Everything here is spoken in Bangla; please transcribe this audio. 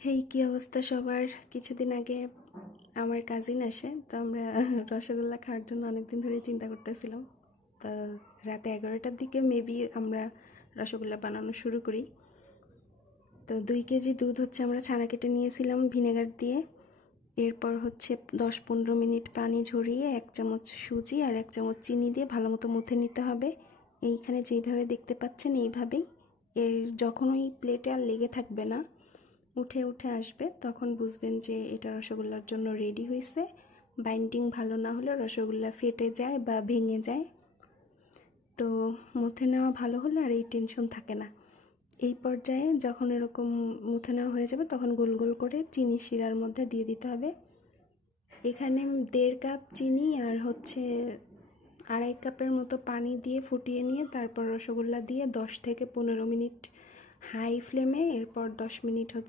হেই, কি অবস্থা সবার? কিছুদিন আগে আমার কাজিন আসে, তো আমরা রসগোল্লা খাওয়ার জন্য অনেকদিন ধরে চিন্তা করতেছিলাম। তো রাতে 11টার দিকে মেবি আমরা রসগোল্লা বানানো শুরু করি। তো 2 কেজি দুধ হচ্ছে আমরা ছানা কেটে নিয়েছিলাম ভিনেগার দিয়ে। এরপর হচ্ছে 10-15 মিনিট পানি ঝরিয়ে 1 চামচ সুজি আর 1 চামচ চিনি দিয়ে ভালো মতো মুথে নিতে হবে। এইখানে যেইভাবে দেখতে পাচ্ছেন এইভাবেই। এর যখন ওই প্লেটে আর লেগে থাকবে না, উঠে উঠে আসবে, তখন বুঝবেন যে এটা রসগোল্লার জন্য রেডি হয়েছে। বাইন্ডিং ভালো না হলে রসগোল্লা ফেটে যায় বা ভেঙে যায়। তো মুথে নেওয়া ভালো হলে আর এই টেনশন থাকে না। এই পর্যায়ে যখন এরকম মুথে নেওয়া হয়ে যাবে তখন গোল গোল করে চিনি শিরার মধ্যে দিয়ে দিতে হবে। এখানে 1.5 কাপ চিনি আর হচ্ছে 2.5 কাপের মতো পানি দিয়ে ফুটিয়ে নিয়ে তারপর রসগোল্লা দিয়ে 10 থেকে 15 মিনিট হাই ফ্লেমে, এরপর 10 মিনিট হচ্ছে